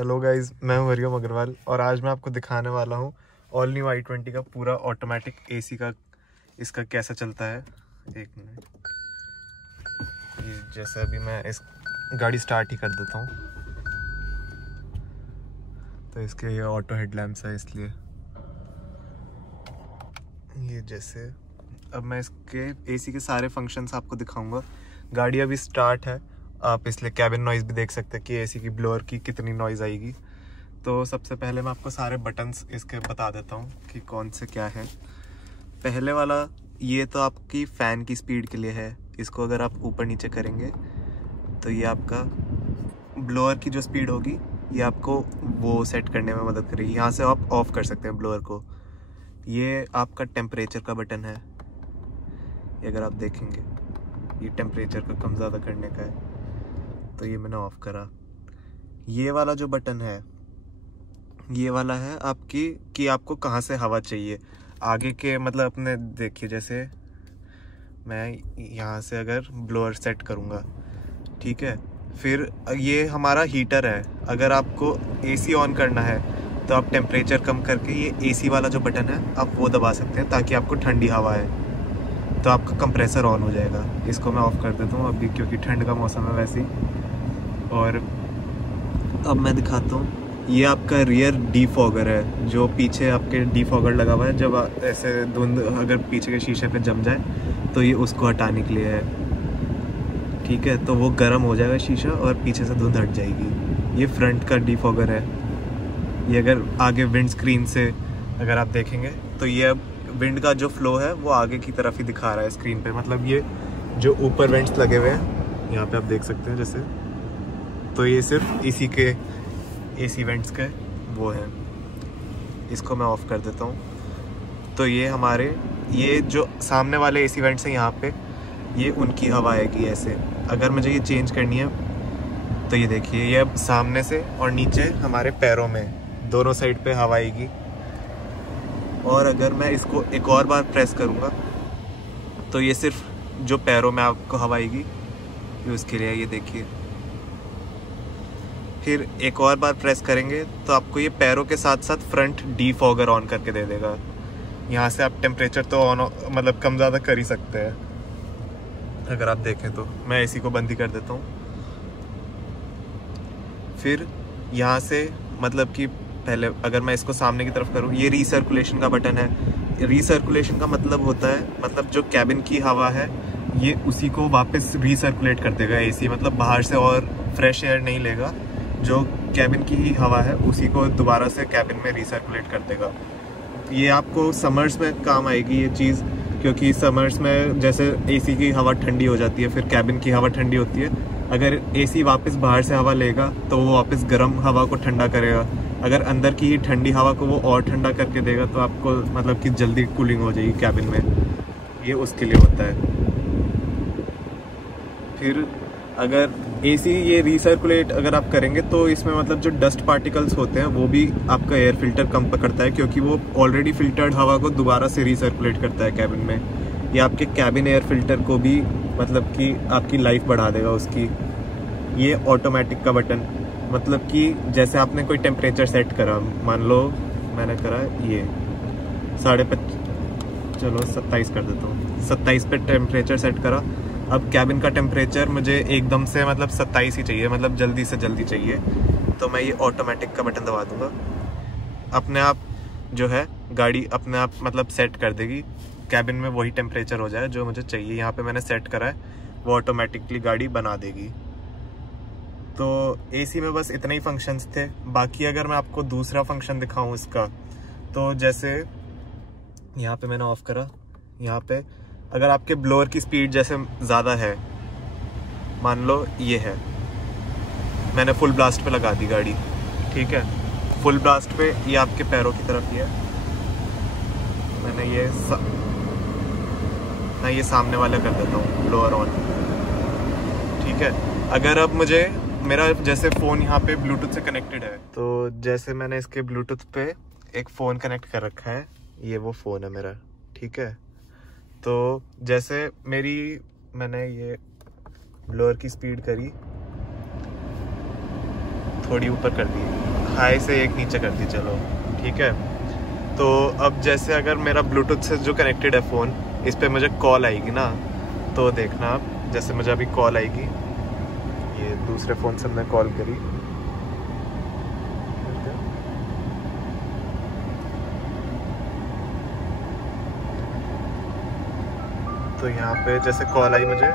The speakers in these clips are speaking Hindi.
हेलो गाइस, मैं हूं हरिओम अग्रवाल और आज मैं आपको दिखाने वाला हूं ऑल न्यू i20 का पूरा ऑटोमेटिक एसी का इसका कैसा चलता है। एक मिनट, ये जैसे अभी मैं इस गाड़ी स्टार्ट ही कर देता हूं तो इसके ये ऑटो हेडलैम्प्स है, इसलिए ये जैसे अब मैं इसके एसी के सारे फंक्शंस आपको दिखाऊंगा। गाड़ी अभी स्टार्ट है, आप इसलिए कैबिन नॉइज़ भी देख सकते हैं कि एसी की ब्लोअर की कितनी नॉइज़ आएगी। तो सबसे पहले मैं आपको सारे बटन्स इसके बता देता हूँ कि कौन से क्या है। पहले वाला ये तो आपकी फ़ैन की स्पीड के लिए है, इसको अगर आप ऊपर नीचे करेंगे तो ये आपका ब्लोअर की जो स्पीड होगी ये आपको वो सेट करने में मदद करेगी। यहाँ से आप ऑफ़ कर सकते हैं ब्लोअर को। ये आपका टेम्परेचर का बटन है, ये अगर आप देखेंगे ये टेम्परेचर का कम ज़्यादा करने का है, तो ये मैंने ऑफ़ करा। ये वाला जो बटन है ये वाला है आपकी कि आपको कहाँ से हवा चाहिए आगे के, मतलब अपने देखिए जैसे मैं यहाँ से अगर ब्लोअर सेट करूँगा, ठीक है, फिर ये हमारा हीटर है। अगर आपको एसी ऑन करना है तो आप टेम्परेचर कम करके ये एसी वाला जो बटन है आप वो दबा सकते हैं ताकि आपको ठंडी हवा आए, तो आपका कंप्रेसर ऑन हो जाएगा। इसको मैं ऑफ़ कर देता हूँ अभी क्योंकि ठंड का मौसम है वैसे ही। और अब मैं दिखाता हूँ, ये आपका रियर डीफॉगर है, जो पीछे आपके डीफॉगर लगा हुआ है। जब ऐसे धुंध अगर पीछे के शीशे पे जम जाए तो ये उसको हटाने के लिए है, ठीक है, तो वो गर्म हो जाएगा शीशा और पीछे से धुंध हट जाएगी। ये फ्रंट का डीफॉगर है। ये अगर आगे विंड स्क्रीन से अगर आप देखेंगे तो ये अब विंड का जो फ्लो है वो आगे की तरफ ही दिखा रहा है स्क्रीन पे। मतलब ये जो ऊपर वेंट्स लगे हुए हैं यहाँ पे आप देख सकते हैं जैसे, तो ये सिर्फ इसी के एसी वेंट्स के वो है। इसको मैं ऑफ़ कर देता हूँ तो ये हमारे ये जो सामने वाले एसी वेंट्स हैं यहाँ पे ये उनकी हवा आएगी ऐसे। अगर मुझे ये चेंज करनी है तो ये देखिए, ये अब सामने से और नीचे हमारे पैरों में दोनों साइड पे हवा आएगी। और अगर मैं इसको एक और बार प्रेस करूँगा तो ये सिर्फ जो पैरों में आपको हवा आएगी ये उसके लिए, ये देखिए। फिर एक और बार प्रेस करेंगे तो आपको ये पैरों के साथ साथ फ्रंट डीफॉगर ऑन करके दे देगा। यहाँ से आप टेम्परेचर तो ऑन मतलब कम ज़्यादा कर ही सकते हैं अगर आप देखें तो। मैं एसी को बंद ही कर देता हूँ। फिर यहाँ से मतलब कि पहले अगर मैं इसको सामने की तरफ करूँ, ये रीसर्कुलेशन का बटन है। रीसर्कुलेशन का मतलब होता है, मतलब जो कैबिन की हवा है ये उसी को वापस रीसर्कुलेट कर देगा एसी, मतलब बाहर से और फ्रेश एयर नहीं लेगा, जो कैबिन की हवा है उसी को दोबारा से कैबिन में रीसर्कुलेट कर देगा। ये आपको समर्स में काम आएगी ये चीज़, क्योंकि समर्स में जैसे एसी की हवा ठंडी हो जाती है फिर कैबिन की हवा ठंडी होती है। अगर एसी वापस बाहर से हवा लेगा तो वो वापस गर्म हवा को ठंडा करेगा। अगर अंदर की ठंडी हवा को वो और ठंडा करके देगा तो आपको मतलब कि जल्दी कूलिंग हो जाएगी कैबिन में, ये उसके लिए होता है। फिर अगर एसी ये रीसर्कुलेट अगर आप करेंगे तो इसमें मतलब जो डस्ट पार्टिकल्स होते हैं वो भी आपका एयर फिल्टर कम पकड़ता है, क्योंकि वो ऑलरेडी फिल्टर्ड हवा को दोबारा से रीसर्कुलेट करता है कैबिन में। ये आपके कैबिन एयर फिल्टर को भी मतलब कि आपकी लाइफ बढ़ा देगा उसकी। ये ऑटोमेटिक का बटन, मतलब कि जैसे आपने कोई टेम्परेचर सेट करा, मान लो मैंने करा ये 27 कर देता हूँ, 27 पे टेम्परेचर सेट करा। अब कैबिन का टेम्परेचर मुझे एकदम से मतलब 27 ही चाहिए, मतलब जल्दी से जल्दी चाहिए, तो मैं ये ऑटोमेटिक का बटन दबा दूंगा। अपने आप जो है गाड़ी अपने आप मतलब सेट कर देगी, कैबिन में वही टेम्परेचर हो जाए जो मुझे चाहिए। यहाँ पे मैंने सेट करा है, वो ऑटोमेटिकली गाड़ी बना देगी। तो एसी में बस इतने ही फंक्शंस थे। बाकी अगर मैं आपको दूसरा फंक्शन दिखाऊं इसका, तो जैसे यहाँ पे मैंने ऑफ करा, यहाँ पे अगर आपके ब्लोअर की स्पीड जैसे ज़्यादा है, मान लो ये है, मैंने फुल ब्लास्ट पे लगा दी गाड़ी, ठीक है, फुल ब्लास्ट पे ये आपके पैरों की तरफ ही है। मैंने ये सामने वाला कर देता हूँ ब्लोअर ऑन, ठीक है। अगर अब मुझे मेरा जैसे फ़ोन यहाँ पे ब्लूटूथ से कनेक्टेड है, तो जैसे मैंने इसके ब्लूटूथ पे एक फ़ोन कनेक्ट कर रखा है, ये वो फ़ोन है मेरा, ठीक है। तो जैसे मैंने ये ब्लोअर की स्पीड करी, थोड़ी ऊपर कर दी, हाई से एक नीचे कर दी, चलो ठीक है। तो अब जैसे अगर मेरा ब्लूटूथ से जो कनेक्टेड है फ़ोन, इस पर मुझे कॉल आएगी ना, तो देखना आप, जैसे मुझे अभी कॉल आएगी, ये दूसरे फ़ोन से मैंने कॉल करी, तो यहाँ पे जैसे कॉल आई मुझे,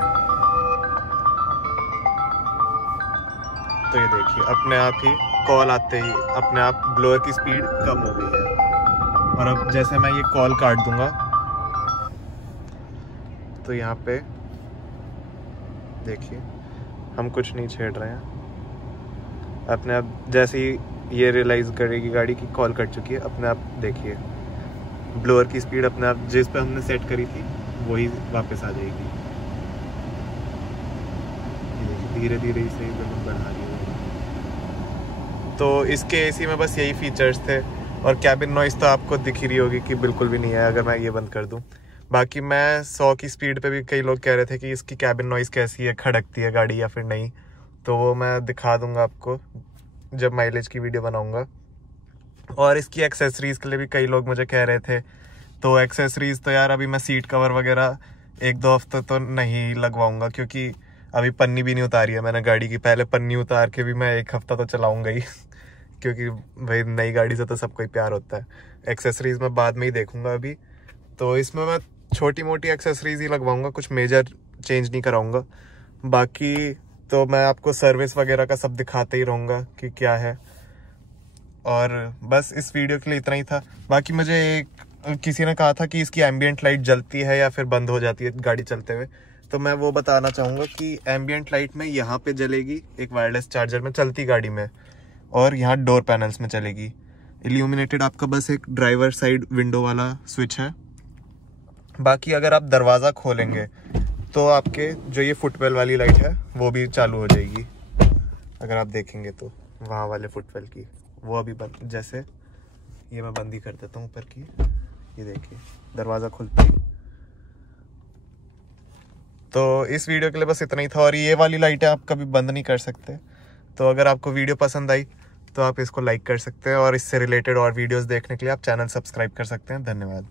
तो ये देखिए अपने आप ही कॉल आते ही अपने आप ब्लोअर की स्पीड कम हो गई है। और अब जैसे मैं ये कॉल काट दूंगा, तो यहाँ पे देखिए हम कुछ नहीं छेड़ रहे हैं, अपने आप जैसे ही ये रियलाइज़ करेगी गाड़ी की कॉल कट चुकी है, अपने आप देखिए ब्लोअर की स्पीड अपने आप जिस पे हमने सेट करी थी वही वापस आ जाएगी। धीरे धीरे ही सही वॉल्यूम बढ़ा रही है। तो इसके एसी में बस यही फीचर्स थे, और कैबिन नॉइस तो आपको दिख ही रही होगी कि बिल्कुल भी नहीं है अगर मैं ये बंद कर दूं। बाकी मैं 100 की स्पीड पे भी कई लोग कह रहे थे कि इसकी कैबिन नॉइस कैसी है, खड़कती है गाड़ी या फिर नहीं, तो वो मैं दिखा दूंगा आपको जब माइलेज की वीडियो बनाऊंगा। और इसकी एक्सेसरीज़ के लिए भी कई लोग मुझे कह रहे थे, तो एक्सेसरीज़ तो यार अभी मैं सीट कवर वगैरह 1-2 हफ्ते तो नहीं लगवाऊंगा, क्योंकि अभी पन्नी भी नहीं उतारी है मैंने गाड़ी की। पहले पन्नी उतार के भी मैं 1 हफ्ता तो चलाऊंगा ही क्योंकि भाई नई गाड़ी से तो सबको ही प्यार होता है। एक्सेसरीज़ मैं बाद में ही देखूंगा अभी, तो इसमें मैं छोटी मोटी एक्सेसरीज़ ही लगवाऊंगा, कुछ मेजर चेंज नहीं कराऊंगा। बाकी तो मैं आपको सर्विस वगैरह का सब दिखाते ही रहूँगा कि क्या है। और बस इस वीडियो के लिए इतना ही था। बाकी मुझे किसी ने कहा था कि इसकी एम्बियंट लाइट जलती है या फिर बंद हो जाती है गाड़ी चलते हुए, तो मैं वो बताना चाहूँगा कि एम्बियंट लाइट में यहाँ पे जलेगी एक वायरलेस चार्जर में चलती गाड़ी में, और यहाँ डोर पैनल्स में चलेगी। इल्यूमिनेटेड आपका बस एक ड्राइवर साइड विंडो वाला स्विच है। बाकी अगर आप दरवाज़ा खोलेंगे तो आपके जो ये फुटवेल वाली लाइट है वो भी चालू हो जाएगी। अगर आप देखेंगे तो वहाँ वाले फुटवेल की वो अभी बंद, जैसे ये मैं बंद ही कर देता हूँ ऊपर की, ये देखिए दरवाज़ा खुलता ही। तो इस वीडियो के लिए बस इतना ही था। और ये वाली लाइटें आप कभी बंद नहीं कर सकते। तो अगर आपको वीडियो पसंद आई तो आप इसको लाइक कर सकते हैं, और इससे रिलेटेड और वीडियोस देखने के लिए आप चैनल सब्सक्राइब कर सकते हैं। धन्यवाद।